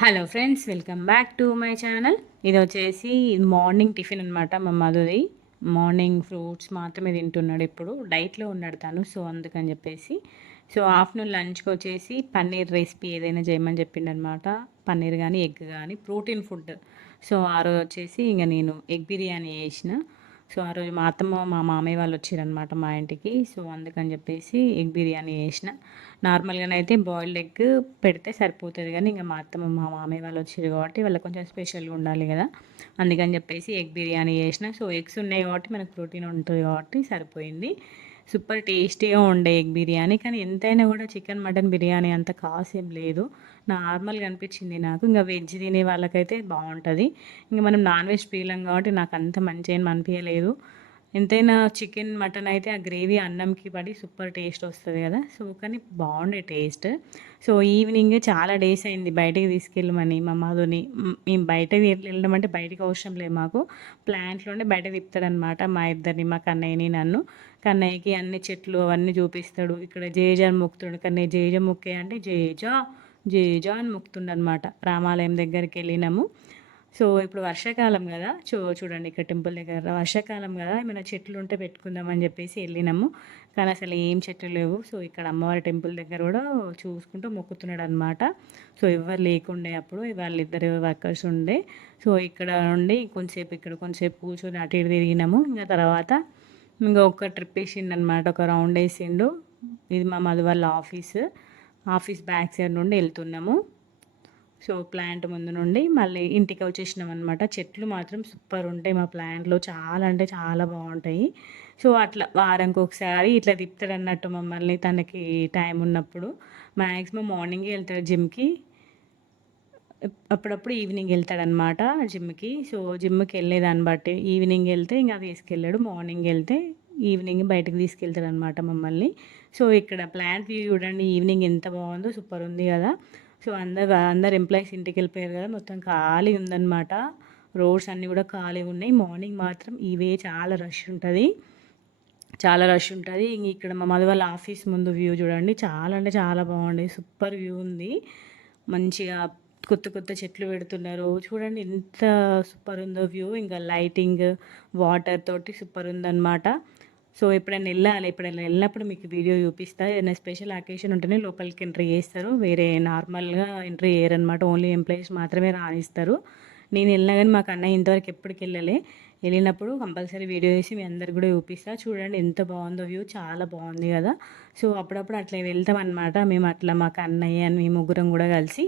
Hello friends, welcome back to my channel. ఇది వచ్చేసి morning tiffin అనమాట. మా మధుది మార్నింగ్ ఫ్రూట్స్ మాత్రమే తింటున్నాడు. ఇప్పుడు డైట్లో ఉన్నాడు తను, సో అందుకని చెప్పేసి. సో ఆఫ్టర్నూన్ లంచ్కి వచ్చేసి పన్నీర్ రెసిపీ ఏదైనా చేయమని చెప్పిండనమాట. పన్నీర్ కానీ ఎగ్ కానీ ప్రోటీన్ ఫుడ్. సో ఆ రోజు వచ్చేసి ఇంకా నేను ఎగ్ బిర్యానీ చేసిన. సో ఆ రోజు మా అత్తమ్మ మా మామయ్య వాళ్ళు వచ్చారనమాట మా ఇంటికి. సో అందుకని చెప్పేసి ఎగ్ బిర్యానీ చేసిన. నార్మల్గానైతే బాయిల్డ్ ఎగ్ పెడితే సరిపోతుంది, కానీ ఇంకా మా అత్తమ్మ మా మామయ్య వాళ్ళు వచ్చారు కాబట్టి వాళ్ళకి కొంచెం స్పెషల్గా ఉండాలి కదా, అందుకని చెప్పేసి ఎగ్ బిర్యానీ చేసిన. సో ఎగ్స్ ఉన్నాయి కాబట్టి మనకు ప్రోటీన్ ఉంటుంది కాబట్టి సరిపోయింది. సూపర్ టేస్టీగా ఉండే ఎగ్ బిర్యానీ, కానీ ఎంతైనా కూడా చికెన్ మటన్ బిర్యానీ అంత కాసేం లేదు. నార్మల్గా అనిపించింది నాకు. ఇంకా వెజ్ తినే వాళ్ళకైతే బాగుంటుంది. ఇంకా మనం నాన్ వెజ్ ప్రియులం కాబట్టి నాకు అంత మంచి ఏం అనిపించలేదు. ఎంతైనా చికెన్ మటన్ అయితే ఆ గ్రేవీ అన్నంకి పడి సూపర్ టేస్ట్ వస్తుంది కదా. సో కానీ బాగుండే టేస్ట్. సో ఈవినింగ్ చాలా డేస్ అయింది బయటికి తీసుకెళ్ళమని మా మధుని. మేము బయటకి వెళ్ళడం అంటే బయటకు అవసరం లేదు, మాకు ప్లాంట్లోనే బయట తిప్పుతాడనమాట మా ఇద్దరిని, మా కన్నయ్యని నన్ను. కన్నయ్యకి అన్ని చెట్లు అవన్నీ చూపిస్తాడు. ఇక్కడ జేజ అని మొక్కుతాడు. కన్నయ్య జేజ మొక్కే అంటే జేజా జేజా అని మొక్కుతుండనమాట. రామాలయం దగ్గరికి వెళ్ళినాము. సో ఇప్పుడు వర్షాకాలం కదా, చూడండి ఇక్కడ టెంపుల్ దగ్గర వర్షాకాలం కదా, ఏమైనా చెట్లు ఉంటే పెట్టుకుందామని చెప్పేసి వెళ్ళినాము. కానీ అసలు ఏం చెట్లు లేవు. సో ఇక్కడ అమ్మవారి టెంపుల్ దగ్గర కూడా చూసుకుంటూ మొక్కుతున్నాడు అనమాట. సో ఎవరు లేకుండే అప్పుడు, వాళ్ళిద్దరు వర్కర్స్ ఉండే. సో ఇక్కడ నుండి కొంచెంసేపు ఇక్కడ కొంచెంసేపు కూర్చొని అటు ఇటు తిరిగినాము. ఇంకా తర్వాత ఇంకా ఒక ట్రిప్ వేసిండు అనమాట, ఒక రౌండ్ వేసిండు. ఇది మా మధు వాళ్ళ ఆఫీస్ బ్యాక్ సైడ్ నుండి వెళ్తున్నాము. సో ప్లాంట్ ముందు నుండి మళ్ళీ ఇంటికి వచ్చేసినాం అనమాట. చెట్లు మాత్రం సూపర్ ఉంటాయి మా ప్లాంట్లో, చాలా అంటే చాలా బాగుంటాయి. సో అట్లా వారానికి ఒకసారి ఇట్లా తిప్పుతాడు అన్నట్టు మమ్మల్ని, తనకి టైం ఉన్నప్పుడు. మ్యాక్సిమం మార్నింగే వెళ్తాడు జిమ్కి, అప్పుడప్పుడు ఈవినింగ్ వెళ్తాడనమాట జిమ్కి. సో జిమ్కి వెళ్ళేదాన్ని బట్టి ఈవినింగ్ వెళ్తే ఇంకా తీసుకెళ్ళాడు, మార్నింగ్ వెళ్తే ఈవినింగ్ బయటకు తీసుకెళ్తాడు అనమాట మమ్మల్ని. సో ఇక్కడ ప్లాంట్ వ్యూ చూడండి, ఈవినింగ్ ఎంత బాగుందో, సూపర్ ఉంది కదా. సో అందరు ఎంప్లాయీస్ ఇంటికి వెళ్ళిపోయారు కదా, మొత్తం ఖాళీ ఉందన్నమాట. రోడ్స్ అన్నీ కూడా ఖాళీ ఉన్నాయి. మార్నింగ్ మాత్రం ఇవే చాలా రష్ ఉంటుంది, చాలా రష్ ఉంటుంది. ఇక్కడ మా మధు వాళ్ళ ఆఫీస్ ముందు వ్యూ చూడండి, చాలా అంటే చాలా బాగుంది, సూపర్ వ్యూ ఉంది. మంచిగా కొత్త కొత్త చెట్లు పెడుతున్నారు చూడండి, ఎంత సూపర్ ఉందో వ్యూ. ఇంకా లైటింగ్ వాటర్ తోటి సూపర్ ఉందన్నమాట. సో ఎప్పుడైనా వెళ్ళినప్పుడు మీకు వీడియో చూపిస్తా. ఏదైనా స్పెషల్ అకేషన్ ఉంటేనే లోపలికి ఎంట్రీ చేస్తారు, వేరే నార్మల్గా ఎంట్రీ చేయరనమాట. ఓన్లీ ఎంప్లాయీస్ మాత్రమే రానిస్తారు. నేను వెళ్ళినా కానీ మాకు అన్నయ్య ఇంతవరకు ఎప్పటికి వెళ్ళినప్పుడు కంపల్సరీ వీడియో చేసి మీ అందరికి కూడా చూపిస్తా. చూడండి ఎంత బాగుందో వ్యూ, చాలా బాగుంది కదా. సో అప్పుడప్పుడు అట్లా వెళ్తాం అనమాట మేము, అట్లా మాకు అన్నయ్య అని మేము ముగ్గురం కూడా కలిసి.